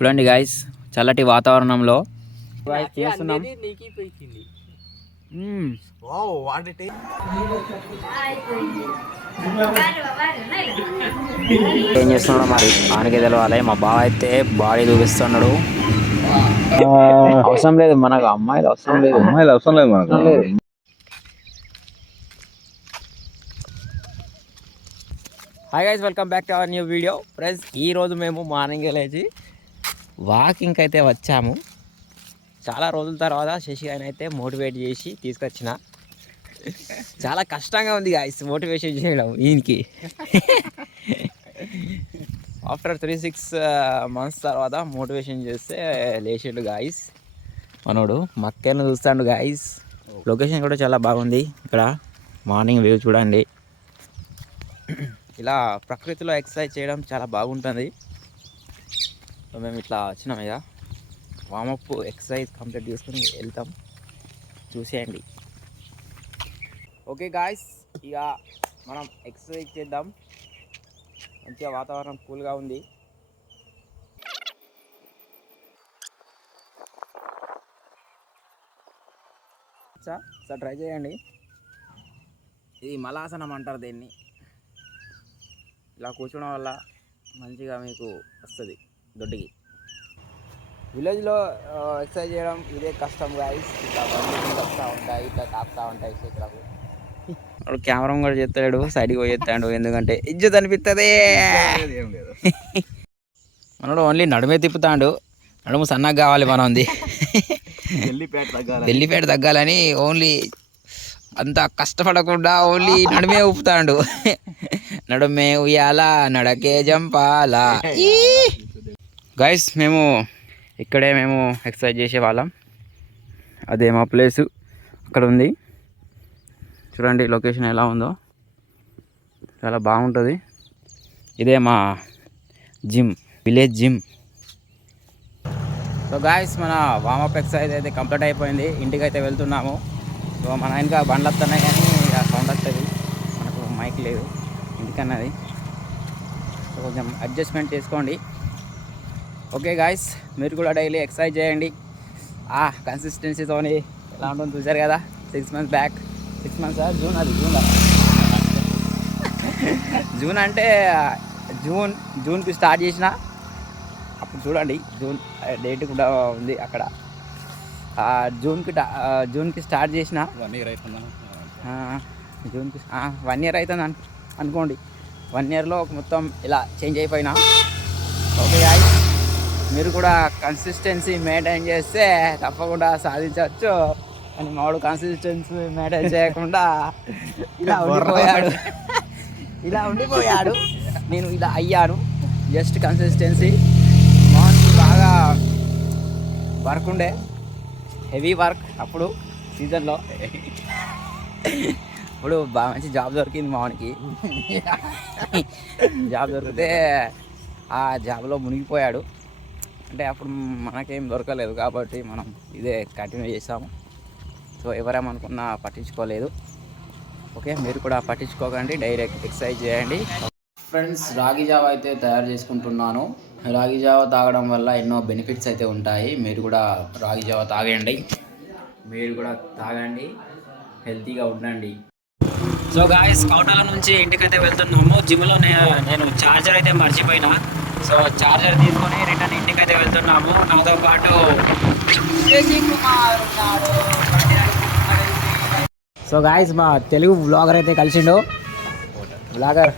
చూడండి గాయస్, చల్లటి వాతావరణంలో చేస్తున్నాం. ఏం చేస్తున్నాడు మరి ఆయనకి తెలవాలి. మా బావ అయితే బాడీ చూపిస్తున్నాడు. అవసరం లేదు మనకు, అమ్మాయిలు అవసరం లేదు మనకు. Hi guys, welcome back to our new video. Friends, ఈరోజు మేము మార్నింగ్ లేచి వాకింగ్కి అయితే వచ్చాము. చాలా రోజుల తర్వాత శశి ఆయన అయితే మోటివేట్ చేసి తీసుకొచ్చిన. చాలా కష్టంగా ఉంది గాయస్ మోటివేషన్ చేయడం ఈయనకి. ఆఫ్టర్ 3-6 months తర్వాత మోటివేషన్ చేస్తే లేచిండు గాయస్ మనోడు. మక్కను చూస్తాడు గాయస్. లొకేషన్ కూడా చాలా బాగుంది. ఇక్కడ మార్నింగ్ వ్యూ చూడండి. ఇలా ప్రకృతిలో ఎక్సర్సైజ్ చేయడం చాలా బాగుంటుంది. మేము ఇట్లా వచ్చినాం. ఇక వామప్ ఎక్సర్సైజ్ కంప్లీట్ చేసుకుని వెళ్తాం, చూసేయండి. ఓకే గాయస్, ఇక మనం ఎక్సర్సైజ్ చేద్దాం. మంచిగా వాతావరణం కూల్గా ఉంది. సార్ ట్రై చేయండి. ఇది మలాసనం అంటారు దీన్ని. ఇలా కూర్చోవడం వల్ల మంచిగా మీకు వస్తుంది దొడ్డికి. విలేజ్లో ఎక్సర్సైజ్ చేయడం ఇదే కష్టం గాయస్. ఇట్లా బండి వస్తూ ఉంటాయి, ఇట్లా తాపుతూ ఉంటాయి చేతులకు. వాడు కెమెరా కూడా చేస్తాడు, సైడ్కి పోయి చేస్తాడు. ఎందుకంటే ఇజ్జత్ అనిపిస్తుంది. మనోడు ఓన్లీ నడుమే తిప్పుతాడు. నడుము సన్నగా కావాలి మనది. బెల్లిపేట తగ్గాలని ఓన్లీ అంత కష్టపడకుండా ఓన్లీ నడుమే ఊపుతాడు. నడుమే ఉయ్యాల నడకే జంపాల. గైస్, మేము ఇక్కడే ఎక్సర్సైజ్ చేసేవాళ్ళం. అదే మా ప్లేసు అక్కడ ఉంది. చూడండి లొకేషన్ ఎలా ఉందో, చాలా బాగుంటుంది. ఇదే మా gym, village gym. So guys, మన వామప్ ఎక్సర్సైజ్ అయితే కంప్లీట్ అయిపోయింది. ఇంటికి అయితే వెళ్తున్నాము. సో మన ఇంకా బండ్లు వస్తున్నాయి కానీ సౌండ్ వస్తుంది. మనకు మైక్ లేదు ఇంటికన్నది. సో కొంచెం అడ్జస్ట్మెంట్ చేసుకోండి. ఓకే గాయస్, మీరు కూడా డైలీ ఎక్సర్సైజ్ చేయండి. కన్సిస్టెన్సీతోని ఎలా ఉంటుందో చూసారు కదా. 6 months బ్యాక్, 6 months జూన్, అది జూన్ అంటే జూన్కి స్టార్ట్ చేసిన. అప్పుడు చూడండి జూన్ డేట్ కూడా ఉంది అక్కడ. జూన్కి స్టార్ట్ చేసిన. 1 year అవుతుంది. జూన్కి 1 year అవుతుంది అనుకోండి. 1 yearలో మొత్తం ఇలా చేంజ్ అయిపోయినా. ఓకే గాయస్, మీరు కూడా కన్సిస్టెన్సీ మెయింటైన్ చేస్తే తప్పకుండా సాధించవచ్చు. కానీ మావాడు కన్సిస్టెన్సీ మెయింటైన్ చేయకుండా ఇలా ఉండిపోయాడు. నేను ఇలా అయ్యాను. Just consistency. మావానికి బాగా వర్క్ ఉండే, హెవీ వర్క్ అప్పుడు సీజన్లో. ఇప్పుడు బాగా మంచి జాబ్ దొరికింది మావానికి. జాబ్ దొరికితే ఆ జాబ్లో మునిగిపోయాడు. అంటే అప్పుడు మనకేం దొరకలేదు కాబట్టి మనం ఇదే కంటిన్యూ చేసాము. సో ఎవరేమనుకున్నా పట్టించుకోలేదు. ఓకే, మీరు కూడా పట్టించుకోకండి, డైరెక్ట్ ఎక్సర్సైజ్ చేయండి. ఫ్రెండ్స్, రాగి జావ అయితే తయారు చేసుకుంటున్నాను. రాగి జావ తాగడం వల్ల ఎన్నో బెనిఫిట్స్ అయితే ఉంటాయి. మీరు కూడా రాగి జావ తాగండి, హెల్తీగా ఉండండి. సో గాయస్, కౌటాల నుంచి ఇంటికైతే వెళ్తున్నాము. జిమ్లో నేను ఛార్జర్ అయితే మర్చిపోయినా. సో ఛార్జర్ తీసుకొని రిటర్న్ ఇంటికైతే వెళ్తున్నాము. నాతో పాటు సో గాయస్, మా తెలుగు బ్లాగర్ అయితే కలిసిండు. బ్లాగర్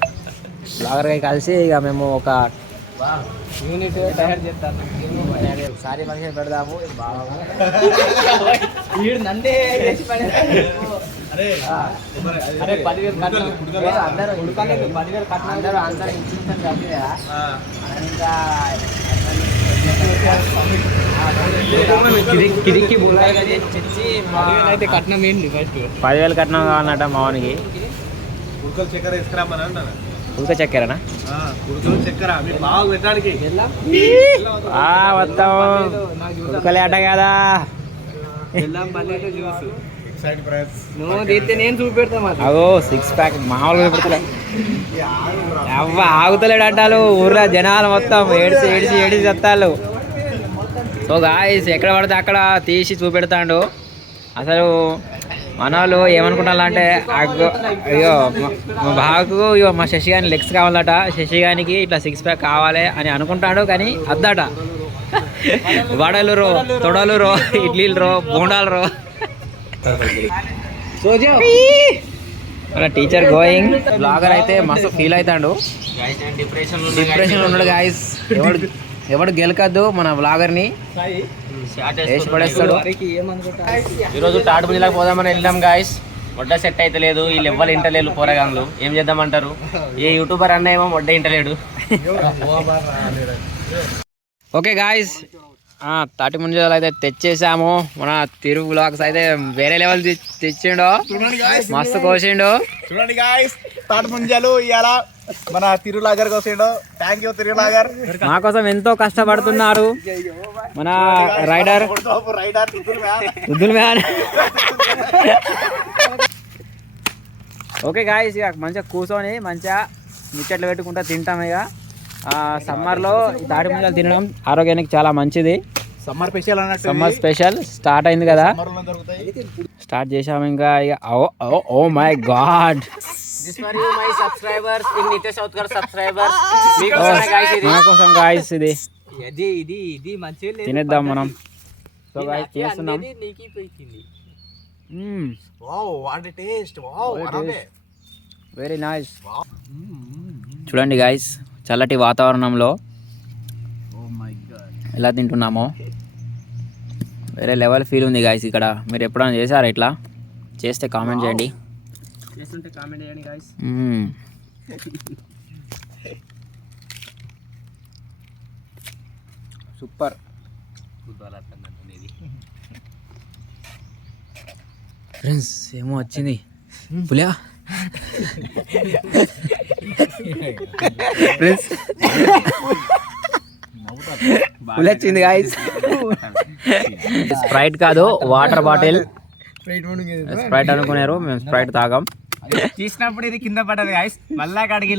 కలిసి ఇక మేము ఒక యూనిట్ తయారు చేస్తాను. సారీ ఫంక్షన్ పెడదాము. నందే 10,000 కట్నం అందరూ 10,000 కట్నం అందరూ ఆన్సర్ ఇచ్చిందని కిరికి బుల్లాయిగా తెచ్చి అయితే కట్నం ఏంటి? ఫస్ట్ 10,000 కట్నం కావాలన్నట మావానికి. ఉడకల చక్కెర తీసుకురామని అంటాను. ఉడక చక్కెరనా? వస్తాం. ఉడకలే అట కదా. నేను చూపెడతాను. అగో 6 pack మామూలుగా చూపెడతలే. ఆగుతలేడు అంటారు. ఊర్లో జనాలు మొత్తం ఏడిసి చెత్తాలు. సో గాయ్స్ ఎక్కడ పడితే అక్కడ తీసి చూపెడతాడు. అసలు మన వాళ్ళు ఏమనుకుంటారు అంటే అయ్యో మా బాగు ఇగో మా శశిగాని లెగ్స్ కావాలట, శశిగానికి ఇట్లా 6 ప్యాక్ కావాలి అని అనుకుంటాడు. కానీ అద్దట వడలు రో, తొడలు రో, ఇడ్లీలు రో, బోండాలు రో. మన టీచర్ గోయింగ్. బ్లాగర్ అయితే మస్తు ఫీల్ అవుతాడు, డిప్రెషన్ ఉన్నాడు గాయస్. ఎవడు గెలకద్దు మన బ్లాగర్ని వేసి పడేస్తాడు. ఈరోజు తాడుపుంజలకు పోదామని వెళ్ళాం గాయస్. వడ్డ సెట్ అయితే లేదు, వీళ్ళు ఎవ్వరు ఇంటలేరు పోరగాన్లు. ఏం చేద్దామంటారు? ఏ యూట్యూబర్ అన్న ఏమో వడ్డ ఇంటలేడు. ఓకే గాయస్, తాటి ముంజలు అయితే తెచ్చేసాము. మన తిరు బ్లాగ్స్ అయితే వేరే లెవెల్ తెచ్చిండు, మస్తు కోసిండు. చూడండి గాయస్, తాటి ముంజలు ఇవాళ మన తిరులాగర్ కోసిండు. థ్యాంక్ యూ తిరులాగర్, మా కోసం ఎంతో కష్టపడుతున్నారు మన రైడర్ రుద్దుల్ మ్యాన్. ఓకే గాయస్, ఇక మంచిగా కూర్చొని మంచిగా ముచ్చట్లు పెట్టుకుంటా తింటాం. ఇక సమ్మర్లో ఈ తాటి ముంజలు తినడం ఆరోగ్యానికి చాలా మంచిది. సమ్మర్ స్పెషల్ అన్నట్టు, సమ్మర్ స్పెషల్ స్టార్ట్ అయింది కదా, స్టార్ట్ చేసాము. ఇంకా ఇక ఓ మై గాడ్, మన కోసం గాయస్ ఇది తినేద్దాం మనం. సో గాయస్ చేస్తున్నాం. Very nice. చూడండి గాయస్, చల్లటి వాతావరణంలో ఎలా తింటున్నామో వేరే లెవెల్ ఫీల్ ఉంది గాయస్. ఇక్కడ మీరు ఎప్పుడైనా చేశారా? ఇట్లా చేస్తే కామెంట్ చేయండి. సూపర్. ఫ్రెండ్స్ ఏమో వచ్చింది పులియా. ఫ్రెండ్స్ పులి వచ్చింది గాయస్. స్ప్రైట్ కాదు, వాటర్ బాటిల్. స్ప్రైట్ అనుకున్నారు, మేము స్ప్రైట్ తాగాం. తీసినప్పుడు ఇది కింద పడ్డది గాయస్. మళ్ళా కడిగి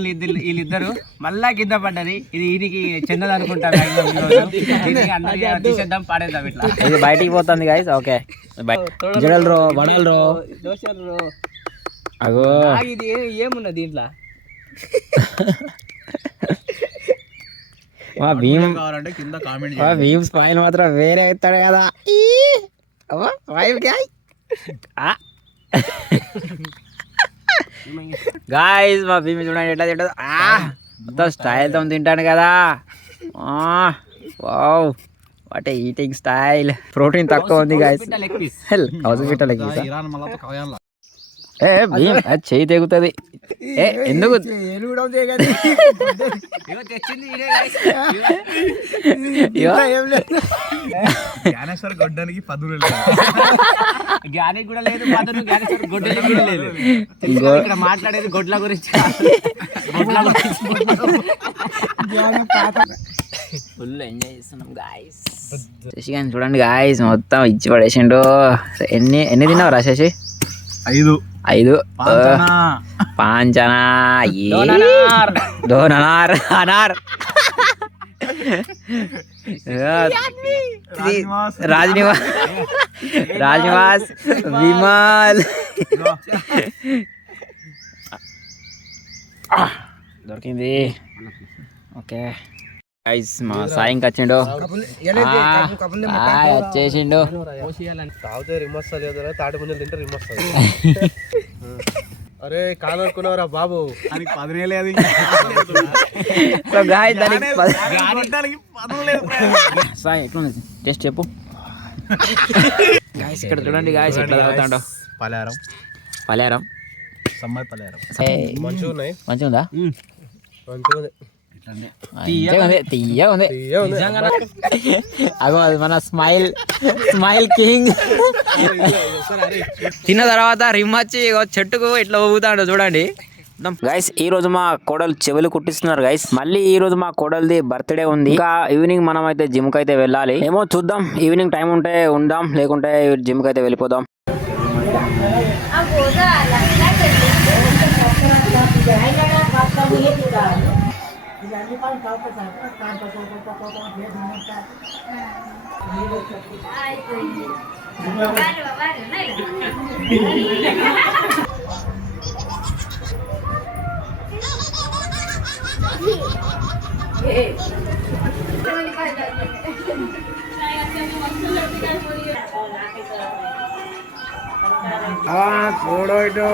వీళ్ళిద్దరు మళ్ళా కింద పడ్డది. ఇది వీరికి చెందదు అనుకుంటారు. తీసేద్దాం, పాడేద్దాం ఇట్లా. ఇది బయటికి పోతుంది గాయస్. ఓకే, జడలు రో, వడలు రో, దోశలు రో. అగో ఇది ఏమున్నది దీంట్లో? మా భీమ్ కావాలంటే కింద కామెంట్ మా భీమ్ స్మైల్ మాత్రం వేరే అవుతాడు కదా. గాయస్ మా భీమ్ చూడండి ఎట్లా తింటాడు. మొత్తం స్టైల్తో తింటాను కదా. Wow, what a eating style. Protein తక్కువ ఉంది గాయస్. ఏ భీమ్ అది చెయ్యి తెగుతుంది. ఏ ఎందుకు జ్ఞానేశ్వర గొడ్డానికి పదులు జ్ఞానికి కూడా లేదు, పదును జ్ఞానేశ్వర గొడ్డలికి కూడా లేదు. ఇక్కడ మాట్లాడేది గొడ్ల గురించి. ఫుల్ ఎంజాయ్ చేస్తున్నాం గాయస్. శశి గాని చూడండి గాయస్, మొత్తం ఇచ్చి పడేసిండు. ఎన్ని తిన్నావు రా శశి? 5 పాంచనా డోననార్ అనార్ రాజ్నివాస్ విమల్. దొరికింది. ఓకే గైస్, మా సాయంకి వచ్చిండు, వచ్చేసిండు. తాగితే రిమోస్ లేదురా, తాటి ముంజలు తింటే రిమోస్. అరే కాదనుకున్నావురా బాబు, అని 10 లేదు. సాయి ఎట్లుంది టేస్ట్ చెప్పు గాయస్. ఇక్కడ చూడండి గాయస్ ఎట్లా తాగుతాడో. పలారం సమ్మర్ పలారం మంచిగా ఉన్నాయి. మంచిగా ఉందా? తీయ ఉంది. అగో అది మన స్మైల్ కింగ్. తిన్న తర్వాత రిమ్ వచ్చి చెట్టుకు ఇట్లా ఊగుతాడు చూడండి గైస్. ఈ రోజు మా కోడలు చెవులు కుట్టిస్తున్నారు గైస్. మళ్ళీ ఈ రోజు మా కోడలిది బర్త్డే ఉంది. ఇంకా ఈవినింగ్ మనం అయితే జిమ్ కి అయితే వెళ్ళాలి. ఏమో చూద్దాం, ఈవినింగ్ టైం ఉంటే ఉందాం, లేకుంటే జిమ్ కి అయితే వెళ్ళిపోదాం. చూడో ఇటు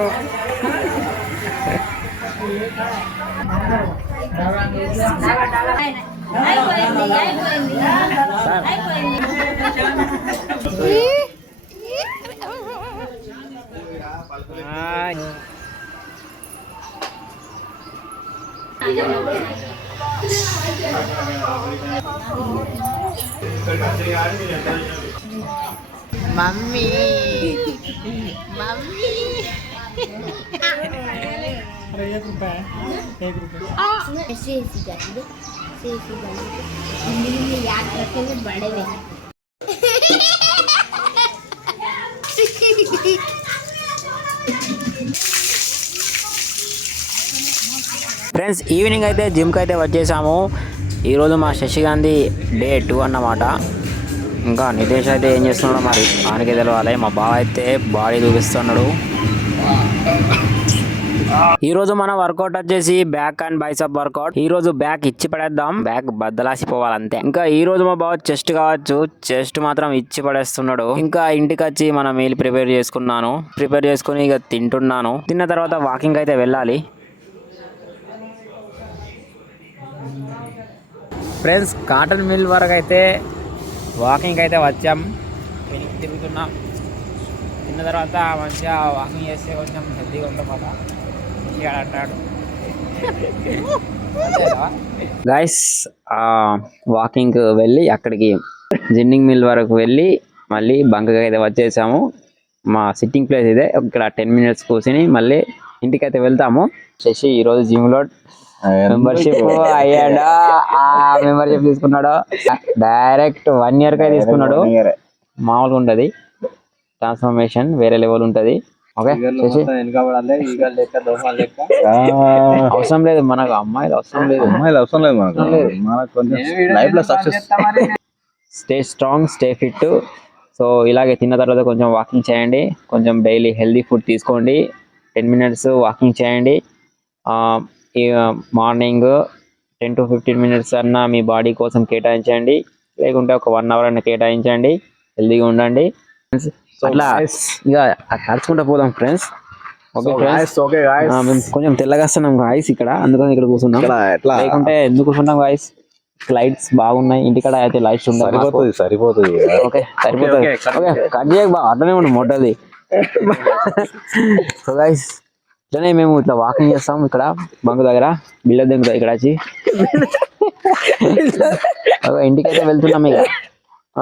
మమ్మీ మమ్మీ बड़े में ఫ్రెండ్స్ ఈవినింగ్ అయితే జిమ్కి అయితే వచ్చేసాము. ఈరోజు మా శశిగాంధీ డే 2 అన్నమాట. ఇంకా నితేష్ అయితే ఏం చేస్తున్నాడో మరి ఆయనకే తెలవాలి. మా బావ అయితే బాడీ చూపిస్తున్నాడు. ఈరోజు మన వర్కౌట్ వచ్చేసి బ్యాక్ అండ్ బైసప్ వర్కౌట్. ఈరోజు బ్యాక్ ఇచ్చి పడేద్దాం, బ్యాక్ బద్దలాసిపోవాలంతే. ఇంకా ఈ రోజు మా బావ చెస్ట్ కావచ్చు, చెస్ట్ మాత్రం ఇచ్చి పడేస్తున్నాడు. ఇంకా ఇంటికి వచ్చి మన మీల్ ప్రిపేర్ చేసుకుని ఇక తింటున్నాను. తిన్న తర్వాత వాకింగ్ అయితే వెళ్ళాలి. ఫ్రెండ్స్ కాటన్ మిల్ వరకు అయితే వాకింగ్ అయితే వచ్చాం, వెనక్కి తిరుగుతున్నాం. తిన్న తర్వాత మంచిగా వాకింగ్ చేస్తే కొంచెం హెల్తీగా ఉంటాం కదా అంటాడు. గైస్ వాకింగ్ వెళ్ళి అక్కడికి జిన్నింగ్ మిల్ వరకు వెళ్ళి మళ్ళీ బంకకి అయితే వచ్చేసాము. మా సిట్టింగ్ ప్లేస్ ఇదే. ఇక్కడ 10 minutes కూర్చుని మళ్ళీ ఇంటికి అయితే వెళ్తాము. శశి ఈరోజు జిమ్లో మెంబర్షిప్ అయ్యాడా, మెంబర్షిప్ తీసుకున్నాడు. డైరెక్ట్ 1 year కే తీసుకున్నాడు. మామూలుగా ఉంటది, ట్రాన్స్ఫర్మేషన్ వేరే లెవెల్ ఉంటది. ఓకే అవసరం లేదు మనకు, అమ్మాయిలు అవసరం లేదు మనకు. లైఫ్ లో success, stay strong, stay fit. So ఇలాగే తిన్న తర్వాత కొంచెం వాకింగ్ చేయండి, కొంచెం డైలీ హెల్దీ ఫుడ్ తీసుకోండి. 10 minutes వాకింగ్ చేయండి. మార్నింగ్ 10 to 15 minutes అన్న మీ బాడీ కోసం కేటాయించండి, లేకుంటే ఒక 1 hour అన్న కేటాయించండి. హెల్దీగా ఉండండి. అట్లా ఇక నడుచుకుంటా పోదాం ఫ్రెండ్స్. ఓకే ఫ్రెండ్స్, కొంచెం తెల్లగా వస్తున్నాం గాయస్ ఇక్కడ, అందుకని ఇక్కడ కూర్చున్నాం. లేకుంటే ఎందుకు కూర్చున్నాం గాయస్, లైట్స్ బాగున్నాయి ఇంటికాడ అయితే, లైట్స్ ఉన్నాయి. సరిపోతుంది. ఓకే సరిపోతుంది. ఓకే కట్ చేయక బాగా అట్లనే ఉండు మొట్టది. సో గాయస్ ఇట్లనే మేము ఇట్లా వాకింగ్ చేస్తాం ఇక్కడ బంకు దగ్గర, బిల్డర్ దగ్గర. ఇక్కడ వచ్చి ఇంటికైతే వెళ్తున్నాం. ఇక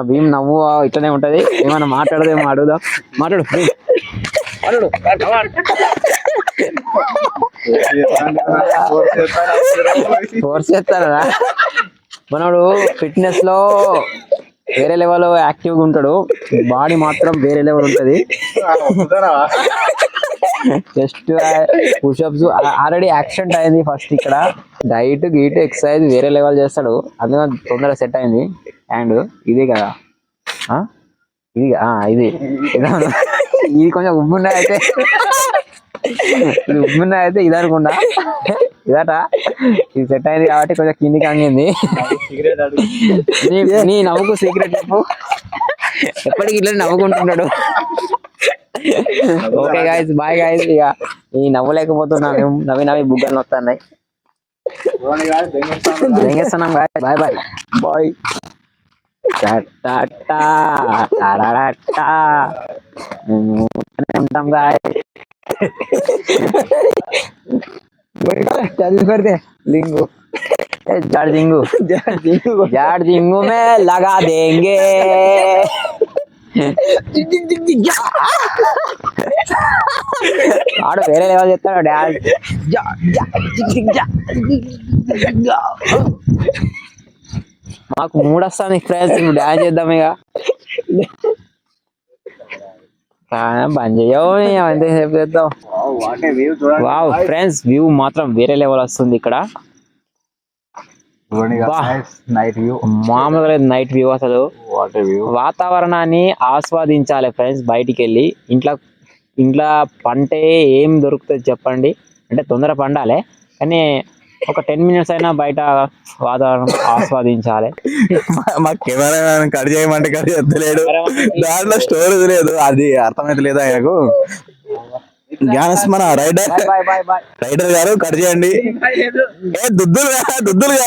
భీమ్ నవ్వు ఇట్లనే ఉంటది. ఏమన్నా మాట్లాడదేమో అడుగుదాం. మాట్లాడు ఫోర్స్ చేస్తారా? మనోడు ఫిట్నెస్ లో వేరే లెవెల్ యాక్టివ్గా ఉంటాడు, బాడీ మాత్రం వేరే లెవెల్ ఉంటది. జస్ట్ పుషప్స్ ఆల్రెడీ యాక్సిడెంట్ అయింది ఫస్ట్. ఇక్కడ డైట్ గీట్ ఎక్సర్సైజ్ వేరే లెవెల్ చేస్తాడు, అందుకని తొందరగా సెట్ అయింది. అండ్ ఇదే కదా ఇది ఇది కొంచెం ఉమ్మున్నా అయితే ఇది అనుకున్నా, ఇదట ఇది సెట్ అయింది కాబట్టి కొంచెం కిందికి అంగింది. నీ నవ్వుకు సీక్రెట్ చెప్పు, ఎప్పటికి ఇట్లా నవ్వుకుంటున్నాడు. Okay guys, bye guys. ఇక ఈ నవ్వలేకపోతున్నా, మేము నవ్వి బుగ్గలు వస్తున్నాయి. దెంగేస్తున్నాం గాయస్, బాయ్ బాయ్ బాయ్. ఉంటాం గాయస్. పెడితే లింగు జాడ్ జింగు మే లగా దేంగే. ఆడు వేరే లెవెల్ చెప్తాడు డాన్స్. మాకు మూడొస్తాను ఫ్రెండ్స్, నువ్వు డాన్స్ చేద్దాం ఇక. బంద్ చేయవు, ఎంతసేపు చేద్దాం. వావ్ ఫ్రెండ్స్, వ్యూ మాత్రం వేరే లెవెల్ వస్తుంది ఇక్కడ. Night view. మామూలుగా లేదు నైట్ వ్యూ. అసలు వాటర్ వ్యూ. వాతావరణాన్ని ఆస్వాదించాలి ఫ్రెండ్స్. బయటికి వెళ్ళి ఇంట్లో పంటే ఏం దొరుకుతుంది చెప్పండి. అంటే తొందర పండాలి కానీ ఒక 10 minutes అయినా బయట వాతావరణం ఆస్వాదించాలి. మా కెమెరా కట్ చేయమంటే కట్ చేస్తలేడు. దాంట్లో స్టోరేజ్ లేదు, అది అర్థమైతే లేదు ఆయనకు. జ్ఞానస్ మన రైడర్ గారు కట్ చేయండి. దుద్దులు